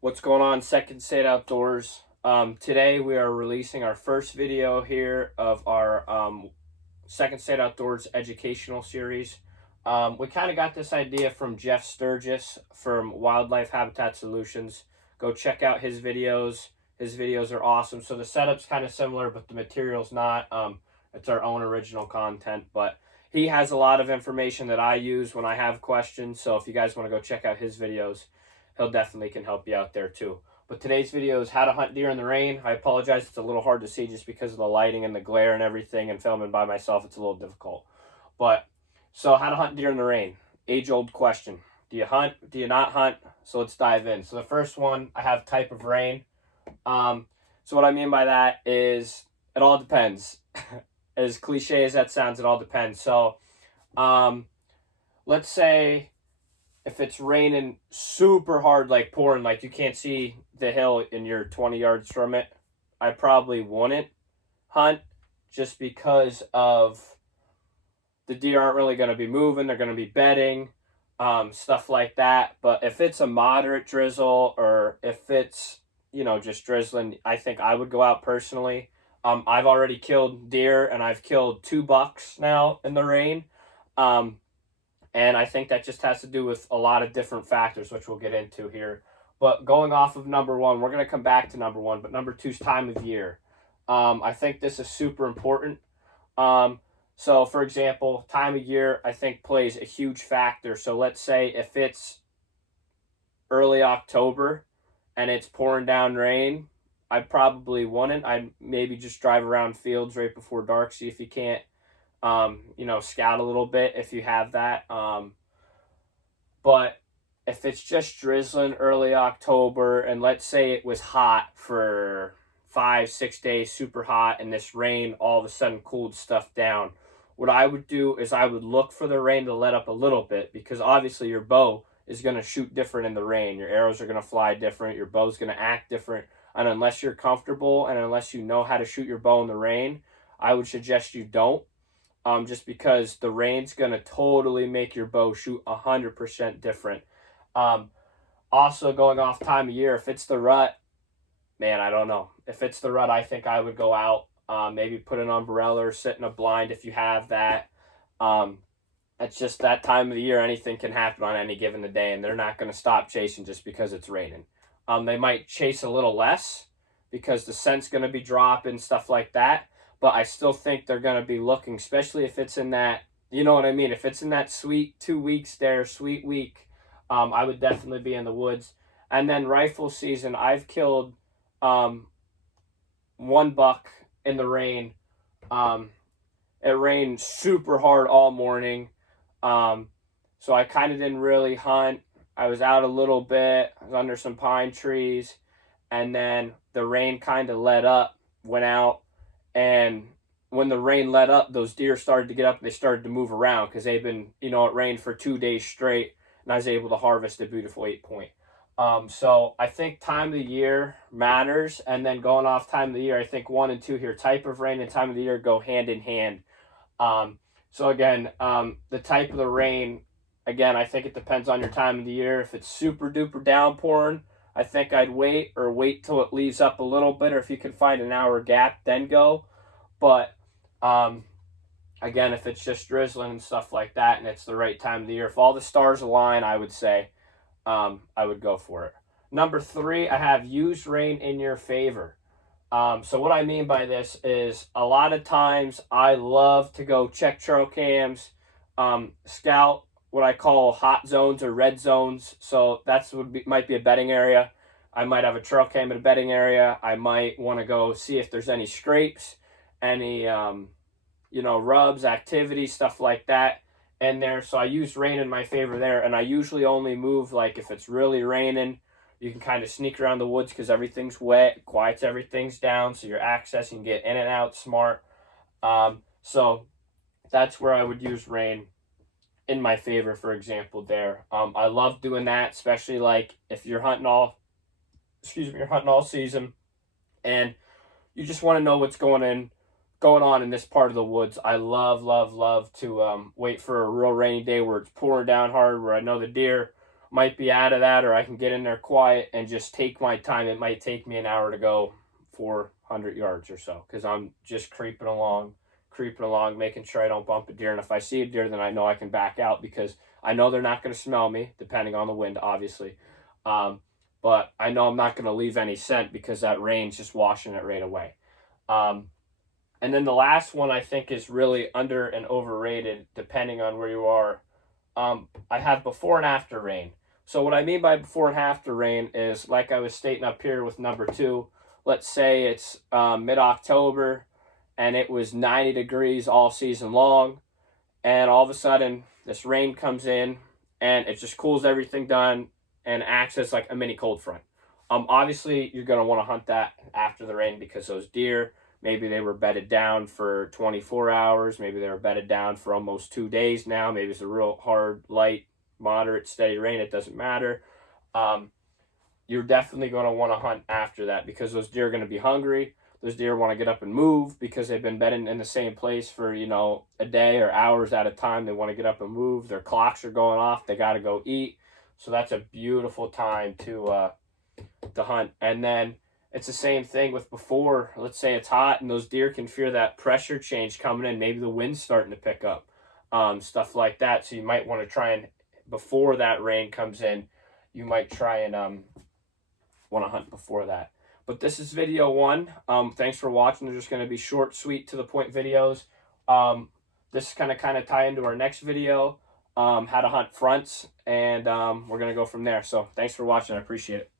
What's going on, Second State Outdoors? Today we are releasing our first video here of our Second State Outdoors educational series. We kind of got this idea from Jeff Sturgis from Wildlife Habitat Solutions. Go check out his videos. His videos are awesome. So the setup's kind of similar, but the material's not. It's our own original content, but he has a lot of information that I use when I have questions. So if you guys want to go check out his videos, he'll definitely can help you out there too. But today's video is how to hunt deer in the rain. I apologize, it's a little hard to see just because of the lighting and the glare and everything, and filming by myself, it's a little difficult. But, so how to hunt deer in the rain. Age-old question. Do you hunt? Do you not hunt? So let's dive in. So the first one, I have type of rain. So what I mean by that is, it all depends. As cliche as that sounds, it all depends. So, let's say if it's raining super hard, like pouring, like you can't see the hill and you're 20 yards from it, I probably wouldn't hunt just because of the deer aren't really going to be moving. They're going to be bedding, stuff like that. But if it's a moderate drizzle or if it's, just drizzling, I think I would go out personally. I've already killed deer and I've killed 2 bucks now in the rain. And I think that just has to do with a lot of different factors, which we'll get into here. But going off of number one, we're going to come back to number one, but number two is time of year. I think this is super important. So, for example, time of year, I think, plays a huge factor. So let's say if it's early October and it's pouring down rain, I probably wouldn't. I'd maybe just drive around fields right before dark, see if you can't scout a little bit if you have that. But if it's just drizzling early October, and let's say it was hot for 5-6 days, super hot, and this rain all of a sudden cooled stuff down, what I would do is I would look for the rain to let up a little bit, because obviously your bow is going to shoot different in the rain. Your arrows are going to fly different. Your bow's going to act different. And unless you're comfortable and unless you know how to shoot your bow in the rain, I would suggest you don't. Just because the rain's going to totally make your bow shoot 100% different. Also, going off time of year, if it's the rut, man, I don't know. If it's the rut, I think I would go out, maybe put an umbrella or sit in a blind if you have that. It's just that time of the year, anything can happen on any given day, and they're not going to stop chasing just because it's raining. They might chase a little less because the scent's going to be dropping, stuff like that. But I still think they're going to be looking, especially if it's in that, you know what I mean? If it's in that sweet 2 weeks there, sweet week, I would definitely be in the woods. And then rifle season, I've killed 1 buck in the rain. It rained super hard all morning. So I kind of didn't really hunt. I was out a little bit. I was under some pine trees. And then the rain kind of let up, went out. And when the rain let up, those deer started to get up and they started to move around because they've been, it rained for 2 days straight, and I was able to harvest a beautiful 8-point. So I think time of the year matters. And then going off time of the year, I think 1 and 2 here, type of rain and time of the year go hand in hand. So again, the type of the rain, again, I think it depends on your time of the year. If it's super duper downpouring, I think I'd wait till it leaves up a little bit, or if you can find an hour gap, then go. But again, if it's just drizzling and stuff like that, and it's the right time of the year, if all the stars align, I would say I would go for it. Number 3, I have use rain in your favor. So what I mean by this is a lot of times I love to go check trail cams, scout what I call hot zones or red zones. So that's might be a bedding area. I might have a trail cam in a bedding area. I might want to go see if there's any scrapes, any rubs, activity, stuff like that in there. So I use rain in my favor there, and I usually only move like if it's really raining. You can kind of sneak around the woods because everything's wet, quiets everything's down, so your access, you can get in and out smart. So that's where I would use rain in my favor, for example, there. I love doing that, especially like if you're hunting all season and you just want to know what's going on in this part of the woods. I love to wait for a real rainy day where it's pouring down hard, where I know the deer might be out of that, or I can get in there quiet and just take my time. It might take me an hour to go 400 yards or so, because I'm just creeping along, making sure I don't bump a deer. And if I see a deer, then I know I can back out, because I know they're not going to smell me, depending on the wind, obviously. But I know I'm not going to leave any scent, because that rain's just washing it right away. And then the last one I think is really under and overrated, depending on where you are. I have before and after rain. So what I mean by before and after rain is, like I was stating up here with number 2, let's say it's mid-October and it was 90 degrees all season long, and all of a sudden this rain comes in and it just cools everything down and acts as like a mini cold front. Obviously you're going to want to hunt that after the rain, because those deer, maybe they were bedded down for 24 hours. Maybe they were bedded down for almost 2 days now. Maybe it's a real hard, light, moderate, steady rain. It doesn't matter. You're definitely going to want to hunt after that, because those deer are going to be hungry. Those deer want to get up and move, because they've been bedding in the same place for, a day or hours at a time. They want to get up and move. Their clocks are going off. They got to go eat. So that's a beautiful time to hunt. And then it's the same thing with before. Let's say it's hot and those deer can feel that pressure change coming in. Maybe the wind's starting to pick up, stuff like that. So you might want to try and, before that rain comes in, you might try and want to hunt before that. But this is video 1. Thanks for watching. They're just going to be short, sweet, to the point videos. This is kind of tie into our next video, how to hunt fronts, and we're going to go from there. So thanks for watching. I appreciate it.